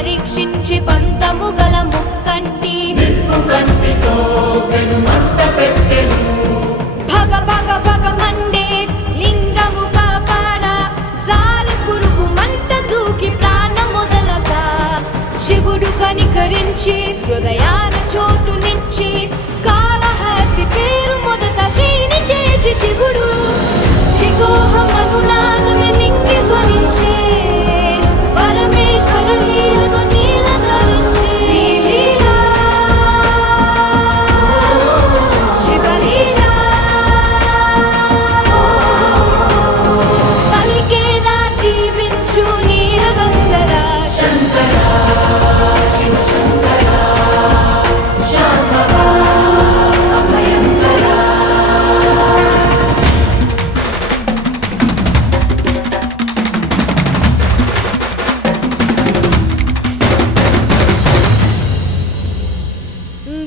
పరీక్షించి పంతము గల ముక్కంటి కంటితో పెనుమంట పెట్టెను. భగ భగ భగ మండే లింగము కాపాడ సాలి పురుగు మంట దూకి ప్రాణముదలగా శివుడు కనికరించి హృదయాన చోటునిచ్చి కాళహస్తి పేరు మొదట శ్రీని చేచి శివుడు శిఖోహమనునాదమే నింగి ధ్వనించే పరమేశ్వర లీలతో నీల ధరించే లీలా శివలీలా పలికేలా దీవించు నీలగంధర శంకరా శివ శంకరా శాంభవా అభయంకరా.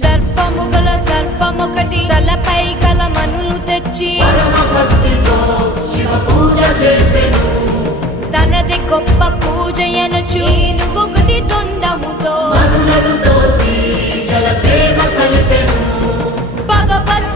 దర్పముగల సర్పమొకటి తలపై గల మనులు తెచ్చి పరమ భక్తితో శివ పూజ చేసెను. తనది గొప్ప పూజ ఎనచు ఏనుగొకటి తొండముతో మనులను తోసి జలసేన సలిపెను. పగపట్టు